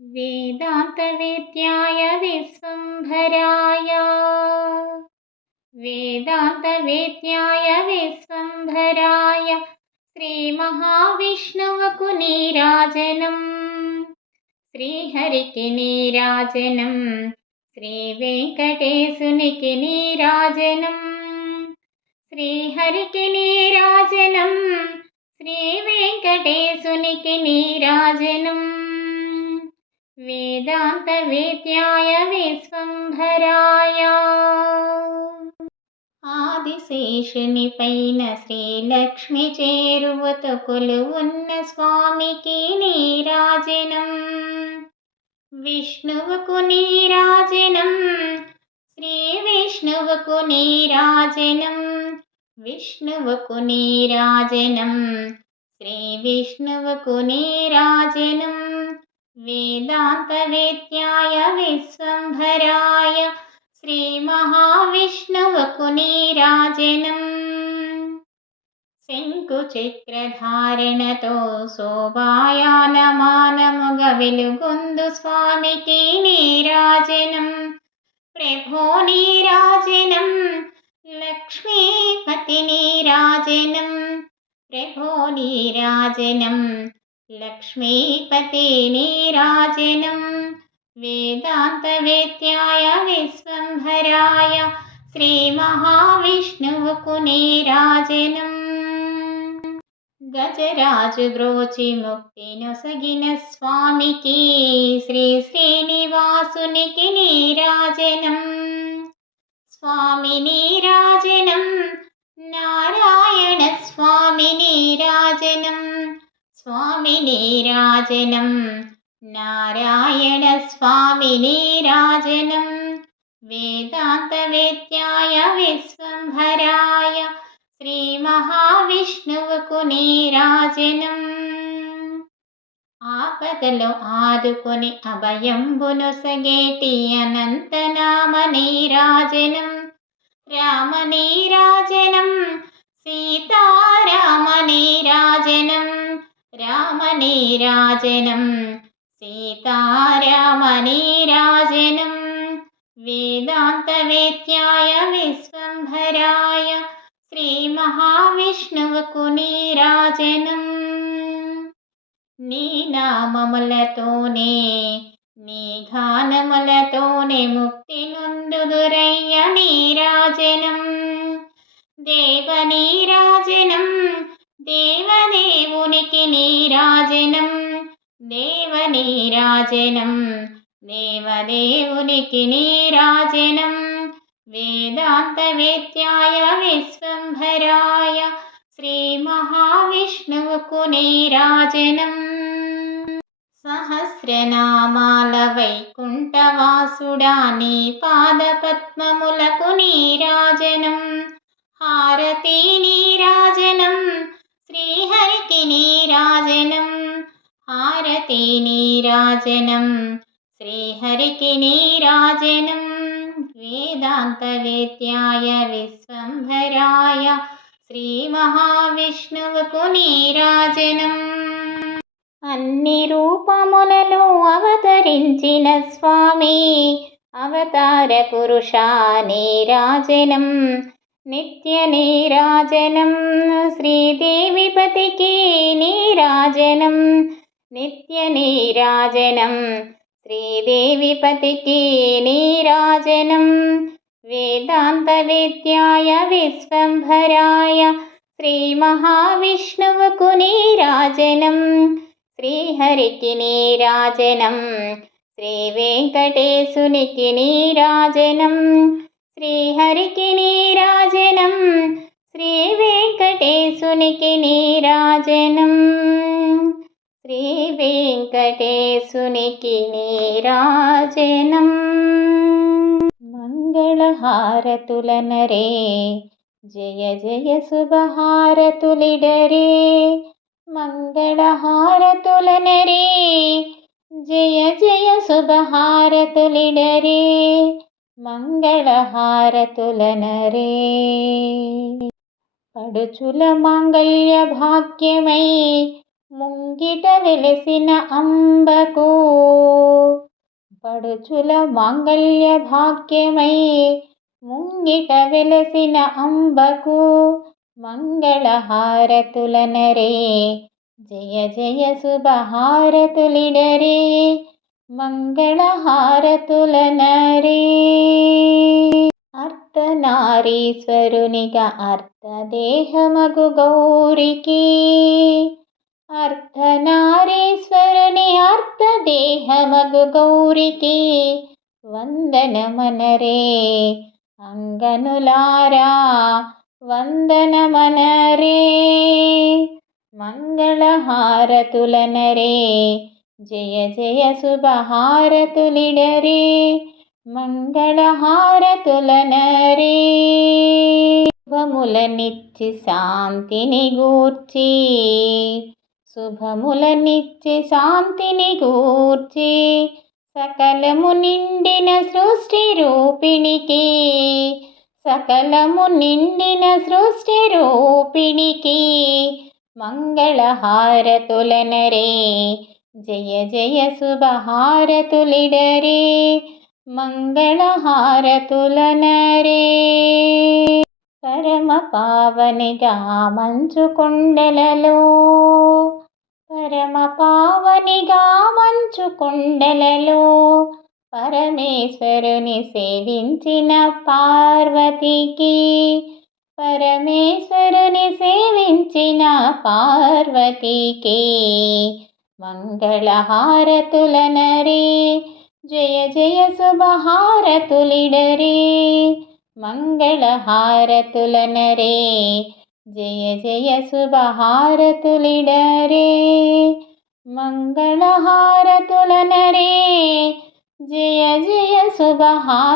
वेदान्तवेद्याय विश्वम्भराय वेदान्तवेद्याय विश्वम्भराय श्रीमहाविष्णुवकु नीराजनम् श्रीहरिकि नीराजनम् श्रीवेङ्कटेशुनिकि नीराजनम् श्रीहरिकि नीराजनम् श्रीवेङ्कटेशुनिकि नीराजनम् वेदान्तवेद्याय विश्वम्भराय ఆదిశేషునిపైన శ్రీలక్ష్మి చేరువతో కొలువున్న స్వామికి నీరాజనం విష్ణువుకు నీరాజనం శ్రీ విష్ణువుకు నీరాజనం విష్ణువుకు నీరాజనం శ్రీ విష్ణువుకు నీరాజనం వేదాంతవేద్యాయ విశ్వంభరాయ శ్రీ మహావిష్ణువుకు నీరాజనం శంకుచక్రధారణతో శోభాయానమానముగ వెలుగొందు స్వామికి నీరాజనం ప్రభో నీరాజనం లక్ష్మీపతి నీరాజనం ప్రభో నీరాజనం లక్ష్మీపతి నీరాజనం వేదాంతవేద్యాయ విశ్వంభరాయ శ్రీ మహావిష్ణువుకు నీరాజనం గజరాజు బ్రోచి ముక్తి నొసగిన స్వామికి శ్రీ శ్రీనివాసునికి నీరాజనం స్వామి నీరాజనం నారాయణ స్వామి నీరాజనం స్వామి నీరాజనం నారాయణ స్వామి నీరాజనం వేదాంతవేద్యాయ విశ్వంభరాయ శ్రీ మహావిష్ణువుకు నీరాజనం ఆపదలో ఆదుకొని అభయంబునొసగేటి అనంతనామ నీరాజనం రామ నీరాజనం సీతారామ నీరాజనం రామ నీరాజనం సీతారామ నీరాజనం వేదాంతవేద్యాయ విశ్వంభరాయ శ్రీ మహావిష్ణువుకు నీరాజనం నీ నామములతోనే నీ గానములతోనే ముక్తి నొందుదురయ్య నీరాజనం దేవ నీరాజనం దేవదేవునికి నీరాజనం దేవ నీరాజనం దేవదేవునికి నీరాజనం వేదాంతవేద్యాయ విశ్వంభరాయ శ్రీ మహావిష్ణువుకు నీరాజనం సహస్రనామాల వైకుంఠవాసుడా నీ పాదపద్మములకు నీరాజనం హారతి నీరాజనం శ్రీహరికి నీరాజనం హారతి నీరాజనం శ్రీహరికి నీరాజనం వేదాంతవేద్యాయ విశ్వంభరాయ శ్రీ మహావిష్ణువుకు నీరాజనం అన్ని రూపములలో అవతరించిన స్వామి అవతార పురుష నీరాజనం నిత్య నీరాజనం శ్రీదేవిపతికి నీరాజనం నిత్య నీరాజనం శ్రీదేవిపతికి నీరాజనం వేదాంతవేద్యాయ విశ్వంభరాయ శ్రీ మహావిష్ణువుకు నీరాజనం శ్రీహరికి నీరాజనం శ్రీ వెంకటేశునికి నీరాజనం శ్రీహరికి నీరాజనం శ్రీ వెంకటేశునికి నీరాజనం శ్రీ వెంకటేశునికి నీరాజనం మంగళహారతులనరే జయ జయ శుభహారతులిడరే మంగళహారతులనరే జయ జయ శుభహారతులిడరే మంగళహారతులనరే పడుచుల మాంగళ్య భాగ్యమై ముంగిట వెలసిన అంబకు పడుచుల మాంగళ్య భాగ్యమై ముంగిట వెలసిన అంబకు మంగళహారతులనరే జయ జయ శుభహారతులిడరే మంగళహారతులనరే. అర్ధనారీశ్వరునిగా అర్ధదేహమగు గౌరికి అర్ధనారీశ్వరుని అర్ధదేహమగు గౌరికి వందనమనరే అంగనులారా వందనమనరే మంగళహారతులనరే జయ జయ శుభహారతులిడరే మంగళహారతులనరే. శుభములనిచ్చి శాంతిని గూర్చి శుభములనిచ్చి శాంతిని గూర్చి సకలము నిండిన సృష్టి రూపిణికి సకలము నిండిన సృష్టి రూపిణికి మంగళహారతులనరే జయ జయ శుభహారతులిడరే మంగళహారతులనరే. పరమ పావనిగా మంచు కొండలలో పరమ పావనిగా మంచు కొండలలో పరమేశ్వరుని సేవించిన పార్వతికి పరమేశ్వరుని సేవించిన పార్వతికి మంగళహారతులనరే జయ జయ శుభహారతులిడరే మంగళహారతులనరే జయ జయ శుభహారతులిడరే మంగళహారతులనరే జయ జయ శుభహారతులిడరే.